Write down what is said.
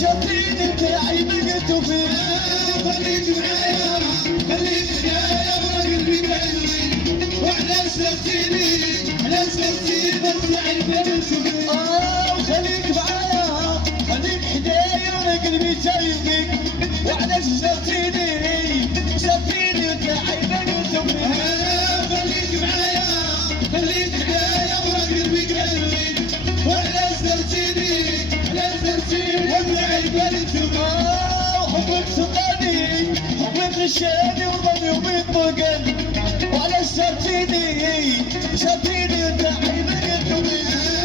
شاطرين بتاعي بقيت وفين خليك معايا خليك معايا ورا قلبي قلبي وعلى سلسلتي على سلسلتي بطلع البلد وفين خليك معايا خليك حدايا ورا قلبي جايبك وعلى شاطرين بتاعي بقيت وفين خليك معايا خليك معايا ورا قلبي قلبي وعلى سلسلتي على سلسلتي بطلع البلد وفين حبك سقاني حبك غشاني وضمي وبيطبقن وعلى شاطرين بتاعي بقيت وفين